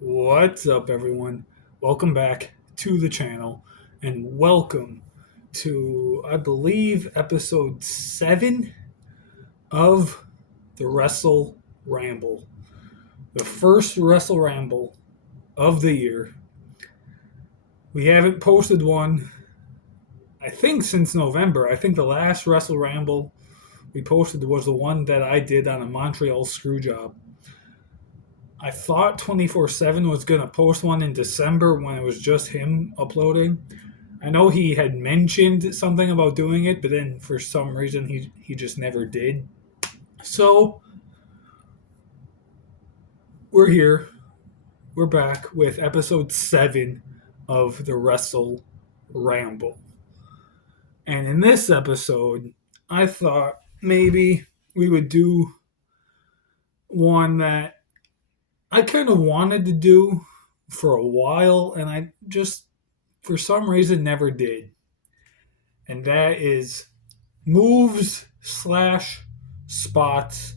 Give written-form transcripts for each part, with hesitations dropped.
What's up, everyone? Welcome back to the channel, and welcome to, I believe, episode 7 of the WrestleRamble. The first WrestleRamble of the year. We haven't posted one, I think, since November. I think the last WrestleRamble we posted was the one that I did on a Montreal screw job. I thought 24/7 was going to post one in December when it was just him uploading. I know he had mentioned something about doing it, but then for some reason he just never did. So we're here. We're back with episode 7 of the Wrestle Ramble. And in this episode, I thought maybe we would do one that I kind of wanted to do for a while, and I just, for some reason, never did. And that is moves slash spots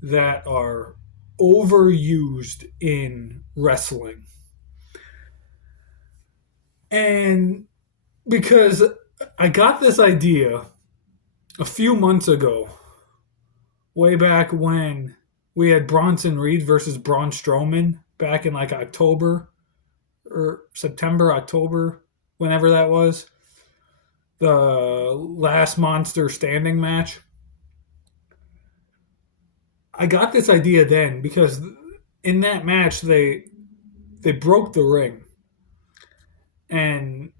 that are overused in wrestling. And because I got this idea a few months ago, way back when we had Bronson Reed versus Braun Strowman back in like October or September, October, whenever that was, the last Monster Standing match. I got this idea then because in that match they broke the ring, and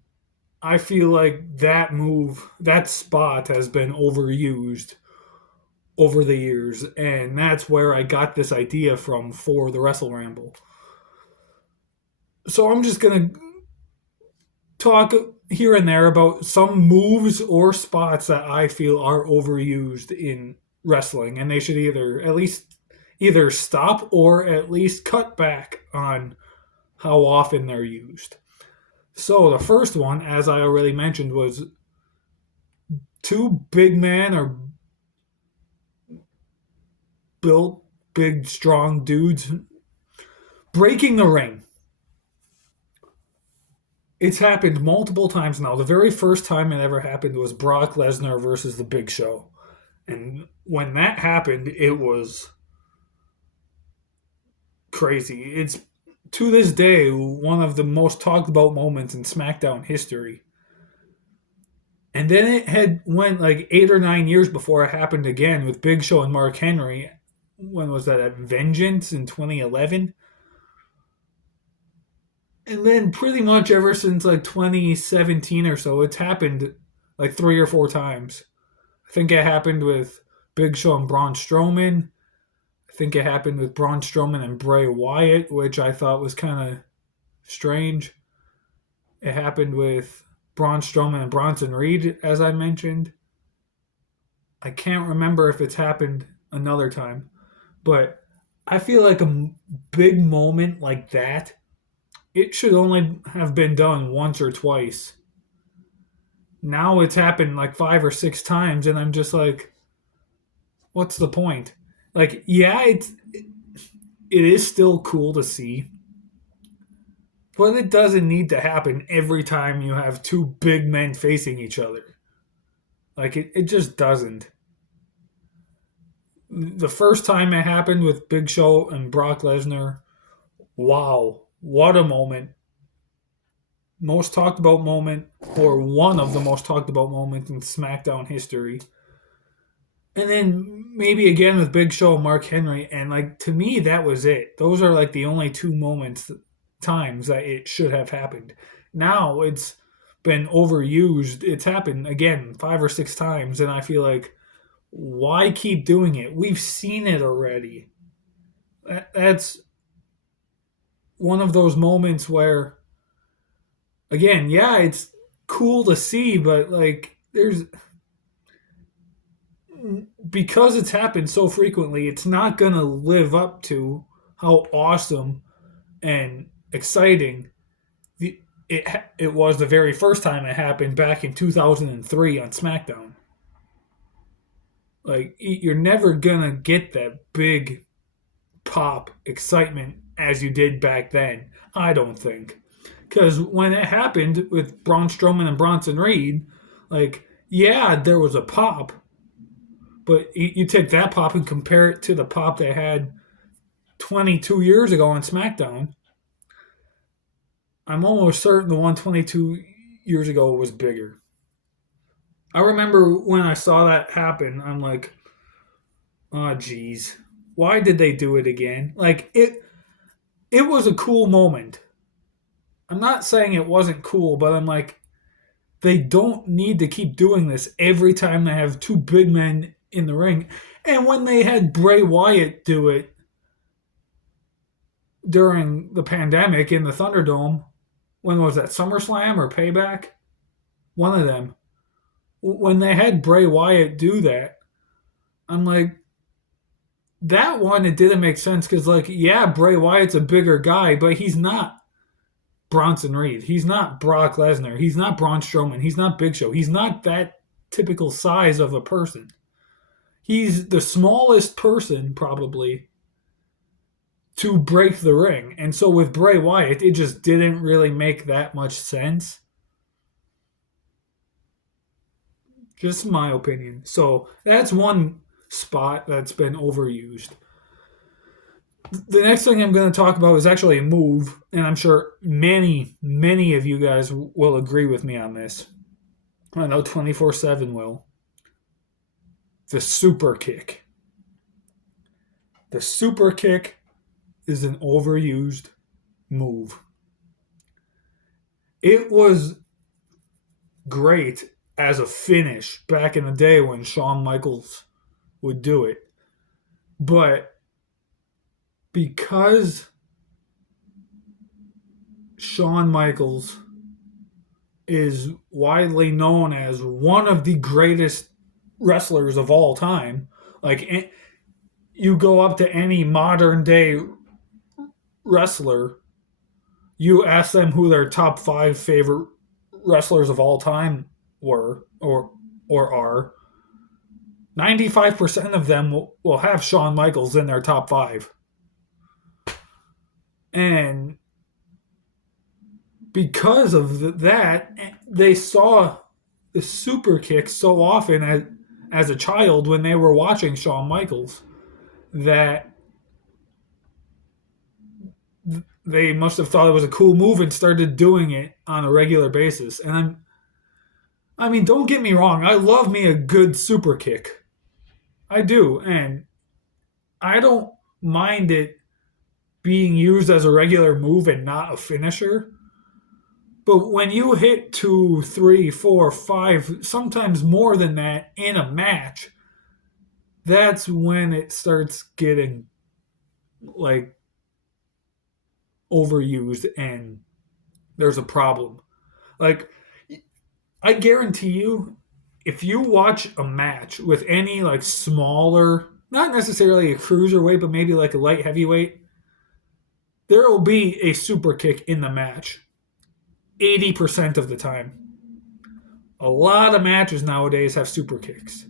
I feel like that move, that spot, has been overused over the years, and that's where I got this idea from for the Wrestle Ramble. So I'm just gonna talk here and there about some moves or spots that I feel are overused in wrestling, and they should either stop or at least cut back on how often they're used. So the first one, as I already mentioned, was two big men or built big strong dudes breaking the ring. It's happened multiple times now. The very first time it ever happened was Brock Lesnar versus the Big Show. And when that happened, it was crazy. It's to this day one of the most talked about moments in SmackDown history. And then it had went like 8 or 9 years before it happened again with Big Show and Mark Henry. When was that? At Vengeance in 2011. And then pretty much ever since like 2017 or so, it's happened like 3 or 4 times. I think it happened with Big Show and Braun Strowman. I think it happened with Braun Strowman and Bray Wyatt, which I thought was kind of strange. It happened with Braun Strowman and Bronson Reed, as I mentioned. I can't remember if it's happened another time, but I feel like a big moment like that, it should only have been done once or twice. Now it's happened like 5 or 6 times, and I'm just like, what's the point? Like, yeah, it is still cool to see, but it doesn't need to happen every time you have two big men facing each other. Like, it just doesn't. The first time it happened with Big Show and Brock Lesnar, wow, what a moment. Most talked about moment, or one of the most talked about moments in SmackDown history. And then maybe again with Big Show and Mark Henry, and like to me that was it. Those are like the only two times that it should have happened. Now it's been overused. It's happened again 5 or 6 times, and I feel like, why keep doing it? We've seen it already. That's one of those moments where, again, yeah, it's cool to see, but like there's, because it's happened so frequently, it's not going to live up to how awesome and exciting it it was the very first time it happened back in 2003 on SmackDown. Like, you're never going to get that big pop excitement as you did back then. I don't think. Because when it happened with Braun Strowman and Bronson Reed, like, yeah, there was a pop, but you take that pop and compare it to the pop they had 22 years ago on SmackDown. I'm almost certain the one 22 years ago was bigger. I remember when I saw that happen, I'm like, oh, geez. Why did they do it again? Like, it was a cool moment. I'm not saying it wasn't cool, but I'm like, they don't need to keep doing this every time they have two big men in the ring. And when they had Bray Wyatt do it during the pandemic in the Thunderdome, when was that, SummerSlam or Payback? One of them. When they had Bray Wyatt do that, I'm like, that one, it didn't make sense because, like, yeah, Bray Wyatt's a bigger guy, but he's not Bronson Reed. He's not Brock Lesnar. He's not Braun Strowman. He's not Big Show. He's not that typical size of a person. He's the smallest person, probably, to break the ring. And so with Bray Wyatt, it just didn't really make that much sense. Just my opinion. So that's one spot that's been overused. The next thing I'm going to talk about is actually a move, and I'm sure many of you guys will agree with me on this. I know 24/7 will. The super kick. The super kick is an overused move. It was great as a finish back in the day when Shawn Michaels would do it. But because Shawn Michaels is widely known as one of the greatest wrestlers of all time, like, you go up to any modern day wrestler, you ask them who their top 5 favorite wrestlers of all time were or are, 95% of them will have Shawn Michaels in their top 5. And because of that, they saw the super kick so often as a child when they were watching Shawn Michaels that they must have thought it was a cool move and started doing it on a regular basis. And I mean, don't get me wrong, I love me a good super kick. I do, and I don't mind it being used as a regular move and not a finisher. But when you hit 2, 3, 4, 5, sometimes more than that in a match, that's when it starts getting like overused and there's a problem. Like, I guarantee you, if you watch a match with any like smaller, not necessarily a cruiserweight, but maybe like a light heavyweight, there will be a super kick in the match 80% of the time. A lot of matches nowadays have super kicks,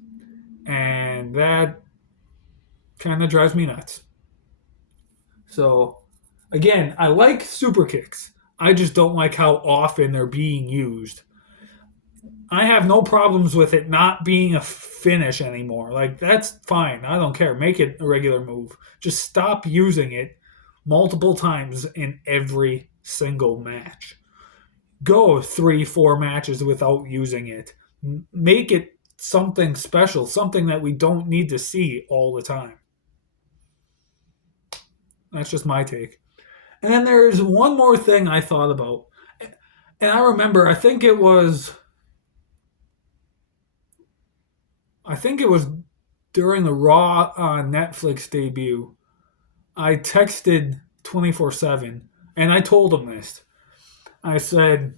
and that kind of drives me nuts. So, again, I like super kicks. I just don't like how often they're being used. I have no problems with it not being a finish anymore. Like, that's fine. I don't care. Make it a regular move. Just stop using it multiple times in every single match. Go 3, 4 matches without using it. Make it something special, something that we don't need to see all the time. That's just my take. And then there's one more thing I thought about. And I remember, I think it was during the Raw on Netflix debut. I texted 24/7 and I told him this. I said,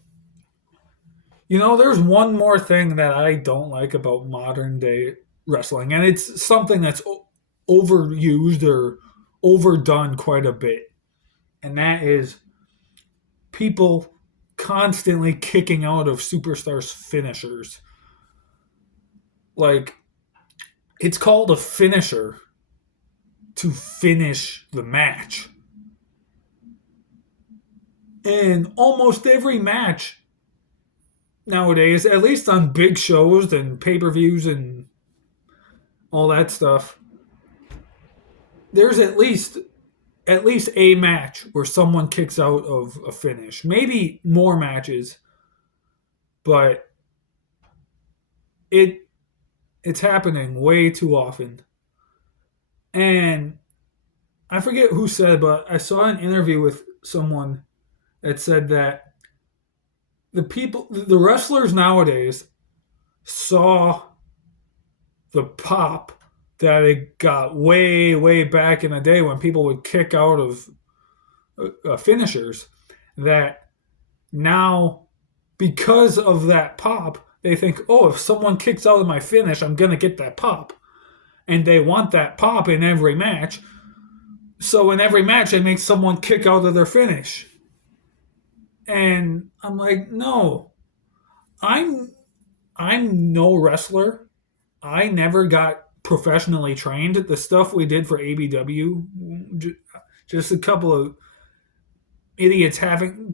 there's one more thing that I don't like about modern day wrestling, and it's something that's overused or overdone quite a bit. And that is people constantly kicking out of superstars' finishers. Like, it's called a finisher to finish the match. And almost every match nowadays, at least on big shows and pay per views and all that stuff, there's at least a match where someone kicks out of a finish. Maybe more matches, but it it's happening way too often. And I forget who said it, but I saw an interview with someone that said that the wrestlers nowadays saw the pop that it got way, way back in the day when people would kick out of finishers. That now, because of that pop, they think, oh, if someone kicks out of my finish, I'm going to get that pop. And they want that pop in every match. So in every match, they make someone kick out of their finish. And I'm like, no, I'm I'm no wrestler. I never got professionally trained. The stuff we did for ABW, just a couple of idiots having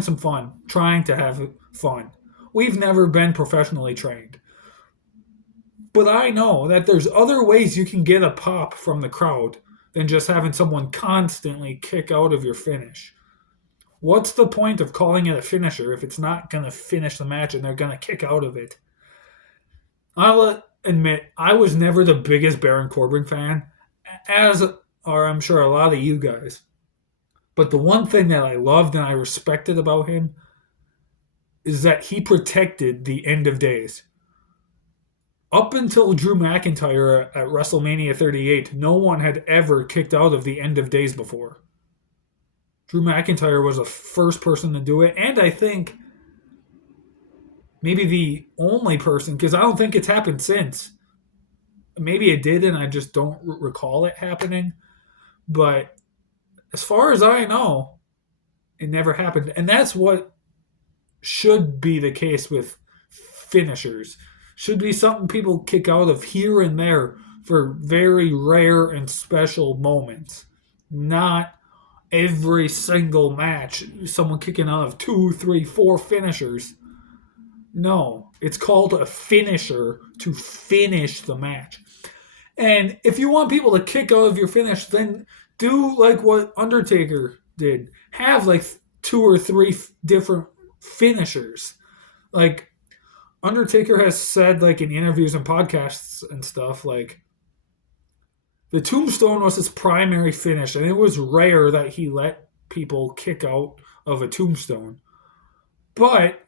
some fun, trying to have fun. We've never been professionally trained. But I know that there's other ways you can get a pop from the crowd than just having someone constantly kick out of your finish. What's the point of calling it a finisher if it's not going to finish the match and they're going to kick out of it? I'll admit, I was never the biggest Baron Corbin fan, as are I'm sure a lot of you guys. But the one thing that I loved and I respected about him is that he protected the end of days. Up until Drew McIntyre at WrestleMania 38, no one had ever kicked out of the end of days before. Drew McIntyre was the first person to do it, and I think maybe the only person, because I don't think it's happened since. Maybe it did, and I just don't recall it happening. But as far as I know, it never happened. And that's what should be the case with finishers. Should be something people kick out of here and there for very rare and special moments. Not every single match, someone kicking out of 2, 3, 4 finishers. No, it's called a finisher to finish the match. And if you want people to kick out of your finish, then do like what Undertaker did. Have like 2 or 3 different finishers. Like Undertaker has said, like in interviews and podcasts and stuff, like the tombstone was his primary finish, and it was rare that he let people kick out of a tombstone. But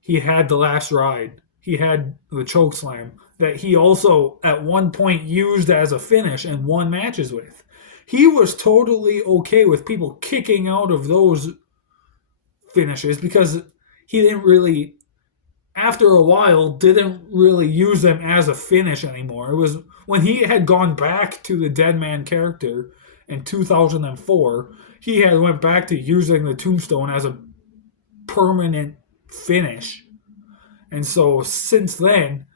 he had the last ride. He had the choke slam that he also at one point used as a finish and won matches with. He was totally okay with people kicking out of those finishes because he didn't really, after a while, didn't really use them as a finish anymore. It was when he had gone back to the Dead Man character in 2004, he had went back to using the tombstone as a permanent finish. And so since then,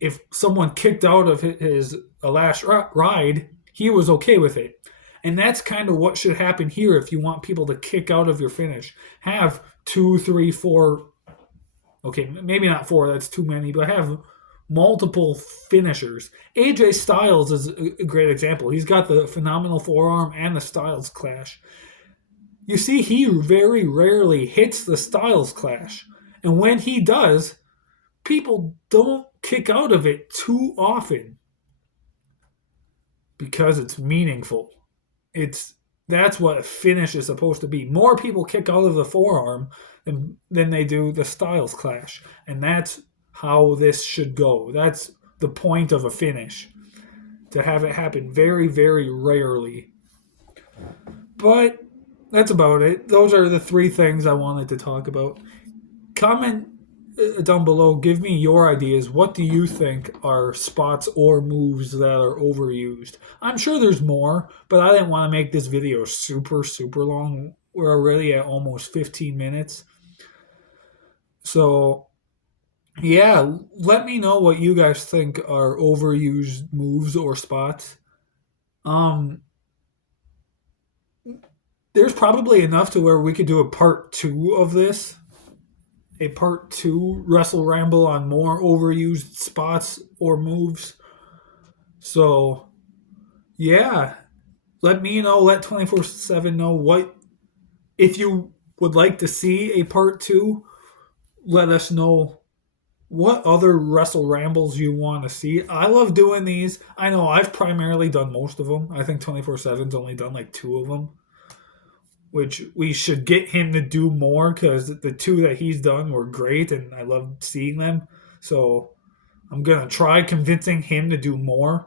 if someone kicked out of his last ride, he was okay with it. And that's kind of what should happen here if you want people to kick out of your finish. Have 2, 3, 4, okay, maybe not 4, that's too many, but have multiple finishers. AJ Styles is a great example. He's got the phenomenal forearm and the Styles Clash. You see, he very rarely hits the Styles Clash. And when he does, people don't kick out of it too often because it's meaningful. That's what a finish is supposed to be. More people kick out of the forearm than they do the Styles Clash. And that's how this should go. That's the point of a finish. To have it happen very, very rarely. But that's about it. Those are the 3 things I wanted to talk about. Comment down below. Give me your ideas. What do you think are spots or moves that are overused? I'm sure there's more, but I didn't want to make this video super, super long. We're already at almost 15 minutes. So, yeah, let me know what you guys think are overused moves or spots. there's probably enough to where we could do a part two of this. A part two WrestleRamble on more overused spots or moves. So, yeah. Let me know, let 24/7 know what, if you would like to see a part two, let us know what other Wrestle Rambles you want to see. I love doing these. I know I've primarily done most of them. I think 24/7's only done like two of them, which we should get him to do more because the two that he's done were great and I love seeing them. So I'm going to try convincing him to do more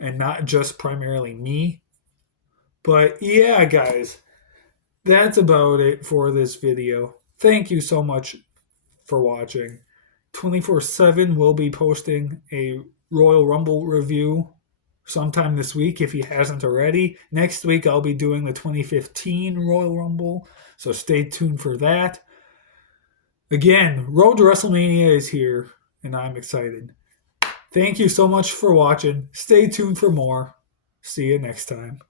and not just primarily me. But yeah, guys, that's about it for this video. Thank you so much for watching. 24/7 will be posting a Royal Rumble review sometime this week if he hasn't already. Next week, I'll be doing the 2015 Royal Rumble, so stay tuned for that. Again, Road to WrestleMania is here, and I'm excited. Thank you so much for watching. Stay tuned for more. See you next time.